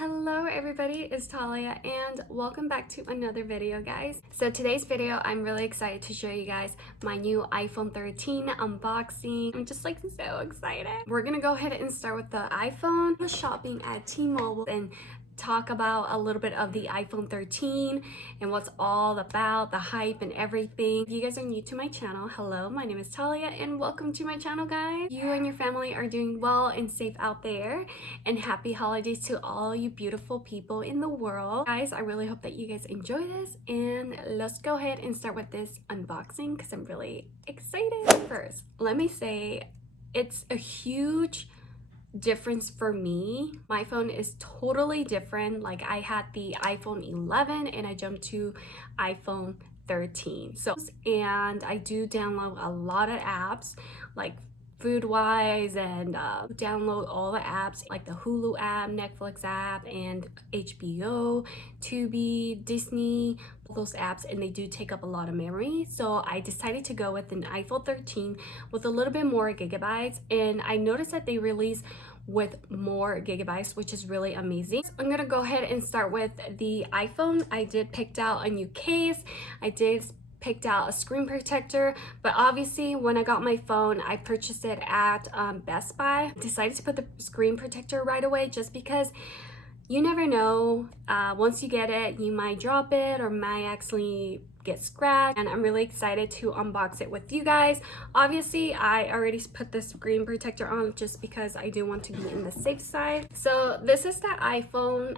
Hello everybody, it's Talia and welcome back to another video, guys. So today's video, I'm really excited to show you guys my new iPhone 13 unboxing. I'm just like so excited. We're gonna go ahead and start with the iPhone. I was shopping at T-Mobile and talk about a little bit of the iPhone 13 and what's all about, the hype and everything. If you guys are new to my channel, hello, my name is Talia and welcome to my channel, guys. You and your family are doing well and safe out there, and happy holidays to all you beautiful people in the world. Guys, I really hope that you guys enjoy this, and let's go ahead and start with this unboxing because I'm really excited. First, let me say it's a huge difference for me. My phone is totally different. Like, I had the iPhone 11 and I jumped to iPhone 13. And I do download a lot of apps, like food wise, and download all the apps like the Hulu app, Netflix app, and HBO, Tubi, Disney, all those apps, and they do take up a lot of memory. So I decided to go with an iPhone 13 with a little bit more gigabytes, and I noticed that they release with more gigabytes, which is really amazing. So I'm gonna go ahead and start with the iPhone. I did pick out a new case. I did picked out a screen protector, but obviously when I got my phone, I purchased it at Best Buy. Decided to put the screen protector right away just because you never know, once you get it, you might drop it or might actually get scratched, and I'm really excited to unbox it with you guys. Obviously, I already put the screen protector on just because I do want to be in the safe side. So this is the iPhone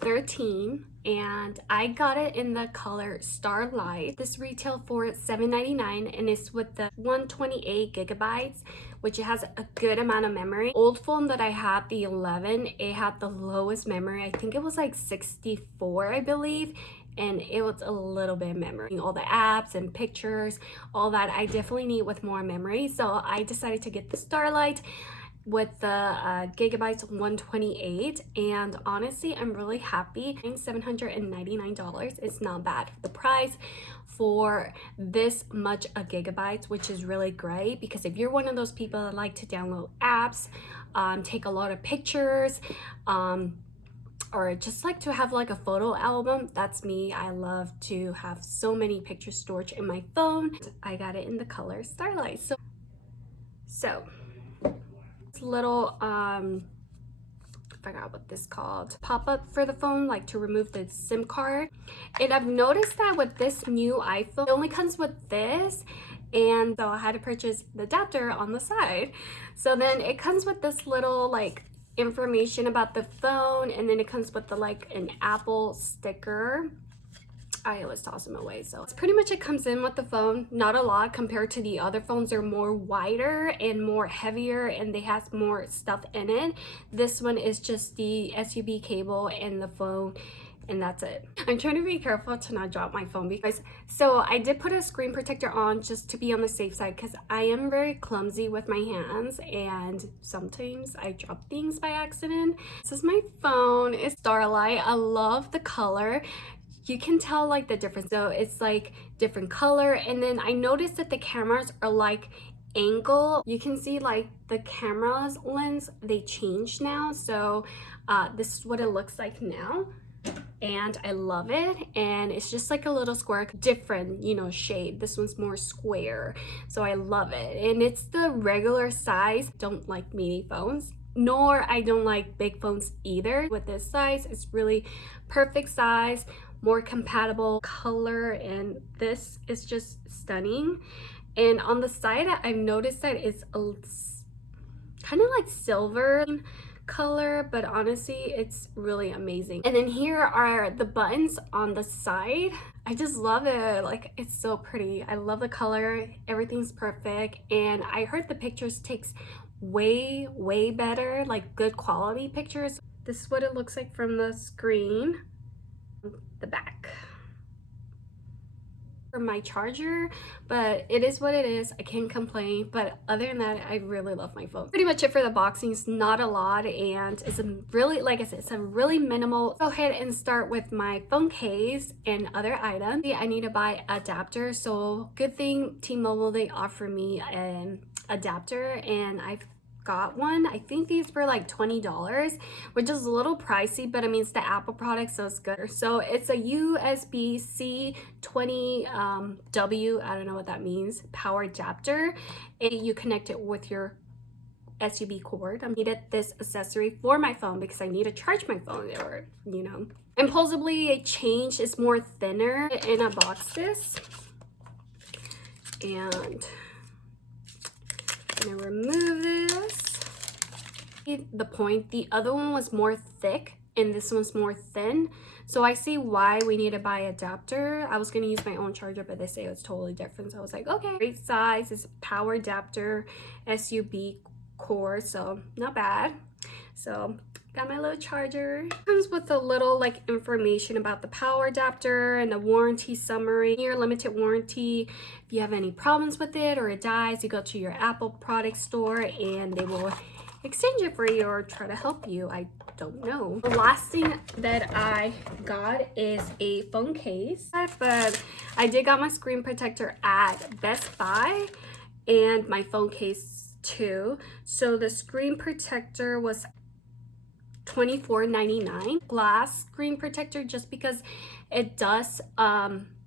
13, and I got it in the color Starlight. This retailed for $7.99, and it's with the 128 gigabytes, which it has a good amount of memory. Old phone that I had, the 11, it had the lowest memory. I think it was like 64, I believe, and it was a little bit of memory. All the apps and pictures, all that I definitely need with more memory. So I decided to get the Starlight with the gigabytes 128, and honestly I'm really happy. $799, it's not bad. The price for this much of gigabytes, which is really great, because if you're one of those people that like to download apps, take a lot of pictures, or just like to have like a photo album, that's me. I love to have so many picture storage in my phone. I got it in the color Starlight. So this little I forgot what this called, pop-up for the phone, like to remove the SIM card. And I've noticed that with this new iPhone, it only comes with this, and so I had to purchase the adapter on the side. So then it comes with this little like information about the phone, and then it comes with the like an Apple sticker. I always toss them away. So it's pretty much, it comes in with the phone. Not a lot compared to the other phones. They're more wider and more heavier, and they have more stuff in it. This one is just the USB cable and the phone, and that's it. I'm trying to be careful to not drop my phone, because so I did put a screen protector on just to be on the safe side, because I am very clumsy with my hands and sometimes I drop things by accident. This is my phone. It's Starlight. I love the color. You can tell like the difference. So it's like different color, and then I noticed that the cameras are like angle. You can see like the camera's lens, they changed now. So this is what it looks like now, and I love it. And it's just like a little square, different, you know, shade. This one's more square, so I love it. And it's the regular size. Don't like mini phones, nor I don't like big phones either. With this size, it's really perfect size, more compatible color, and this is just stunning. And on the side, I've noticed that it's a kind of like silver color, but honestly it's really amazing. And then here are the buttons on the side. I just love it. Like, it's so pretty. I love the color. Everything's perfect, and I heard the pictures takes way better, like good quality pictures. This is what it looks like from the screen. The back for my charger, but it is what it is. I can't complain. But other than that, I really love my phone. Pretty much it for the boxing. It's not a lot, and it's a really, like I said, it's a really minimal. Go ahead and start with my phone case and other items. I need to buy adapter, so good thing T-Mobile, they offer me an adapter, and I've got one. I think these were like $20, which is a little pricey, but I mean, it's the Apple product, so it's good. So it's a USB-C 20W, I don't know what that means, power adapter. And you connect it with your SUB cord. I needed this accessory for my phone because I need to charge my phone, or you know. Impulsively, it changed. It's more thinner. And I boxed this, and I'm gonna remove this. The point, the other one was more thick and this one's more thin, so I see why we need to buy an adapter. I was gonna use my own charger, but they say it's totally different, so I was like, okay. Great size. It's power adapter, SUB cord, so not bad. So got my little charger. Comes with a little like information about the power adapter and the warranty summary. Your limited warranty. If you have any problems with it or it dies, you go to your Apple product store and they will exchange it for you or try to help you. I don't know. The last thing that I got is a phone case, but I did got my screen protector at Best Buy and my phone case too. So the screen protector was $24.99. Glass screen protector, just because it does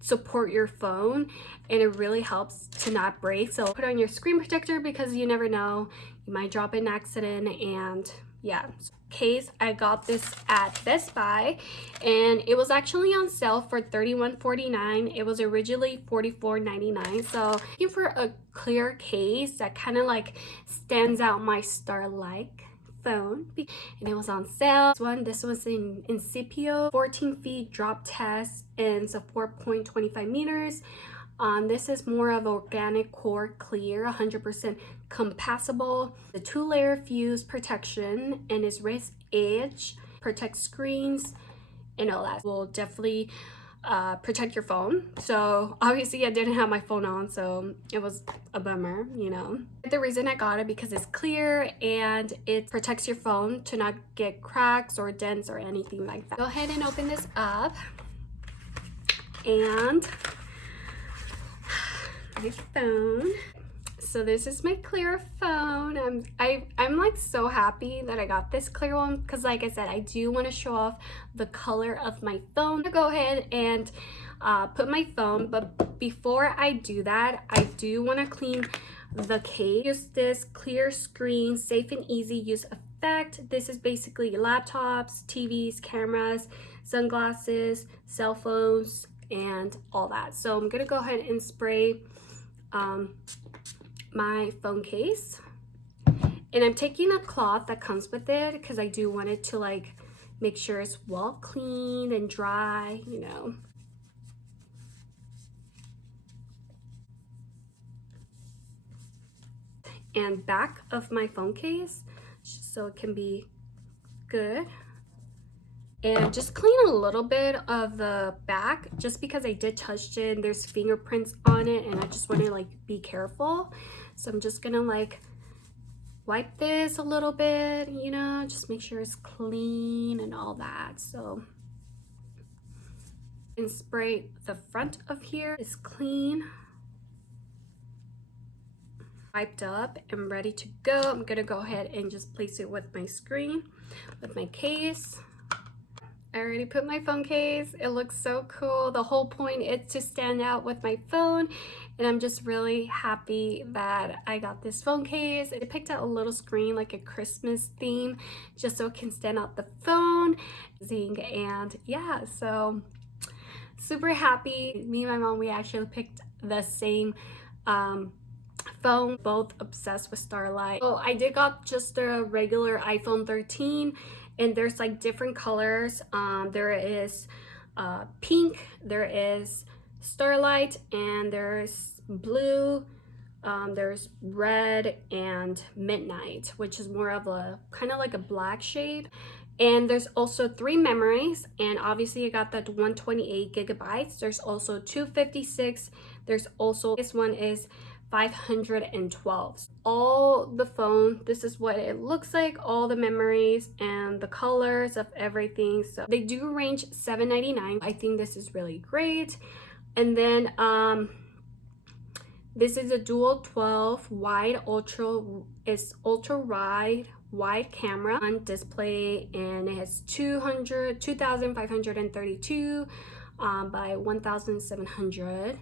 support your phone and it really helps to not break. So put on your screen protector because you never know, you might drop an accident. And yeah, case, I got this at Best Buy and it was actually on sale for $31.49. It was originally $44.99. So looking for a clear case that kind of like stands out my Starlight phone, and it was on sale. This was in Incipio, 14 feet drop test, and it's a 4.25 meters. This is more of organic core clear, 100% compassible. The 2-layer fuse protection and is raised edge, protects screens and all that. Will definitely protect your phone. So obviously I didn't have my phone on, so it was a bummer, you know. The reason I got it because it's clear and it protects your phone to not get cracks or dents or anything like that. Go ahead and open this up, and my phone. So this is my clear phone. I'm like so happy that I got this clear one because like I said, I do want to show off the color of my phone. I'll go ahead and put my phone, but before I do that, I do want to clean the case. Use this clear screen, safe and easy use effect. This is basically laptops, TVs, cameras, sunglasses, cell phones, and all that. So I'm gonna go ahead and spray my phone case, and I'm taking a cloth that comes with it because I do want it to like make sure it's well cleaned and dry, you know. And back of my phone case so it can be good. And just clean a little bit of the back just because I did touch it and there's fingerprints on it and I just want to like be careful. So I'm just gonna like wipe this a little bit, you know, just make sure it's clean and all that. So, and spray the front of here is clean, wiped up and ready to go. I'm gonna go ahead and just place it with my screen, with my case. I already put my phone case. It looks so cool. The whole point is to stand out with my phone, and I'm just really happy that I got this phone case. I picked out a little screen, like a Christmas theme, just so it can stand out the phone. And yeah, so super happy. Me and my mom, we actually picked the same phone, both obsessed with Starlight. So I did got just the regular iPhone 13, and there's like different colors. There is pink, there is Starlight, and there's blue, there's red and midnight, which is more of a kind of like a black shade. And there's also 3 memories, and obviously I got that 128 gigabytes. There's also 256. There's also, this one is 512. All the phone, this is what it looks like, all the memories and the colors of everything. So they do range $7.99. I think this is really great. And then This is a dual 12 wide ultra wide camera on display, and it has 2532 by 1700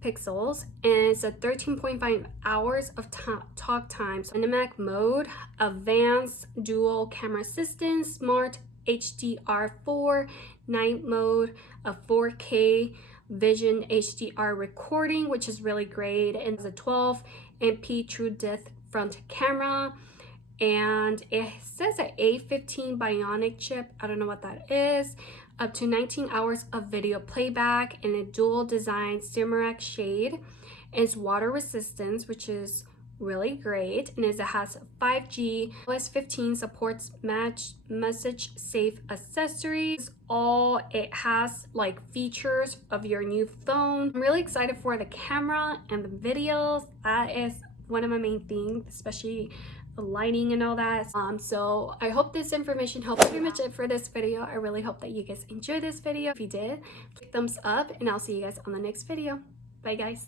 pixels, and it's a 13.5 hours of talk time. So cinematic mode, advanced dual camera system, smart HDR4, night mode, a 4K vision HDR recording, which is really great, and it's a 12 MP true depth front camera, and it says an A15 bionic chip. I don't know what that is. Up to 19 hours of video playback, and a dual design Similac shade. It's water resistance, which is really great, and it has 5G. OS 15 supports message safe accessories. All it has like features of your new phone. I'm really excited for the camera and the videos. That is one of my main things, especially the lighting and all that. So I hope this information helps. Pretty much it for this video. I really hope that you guys enjoyed this video. If you did, thumbs up, and I'll see you guys on the next video. Bye guys.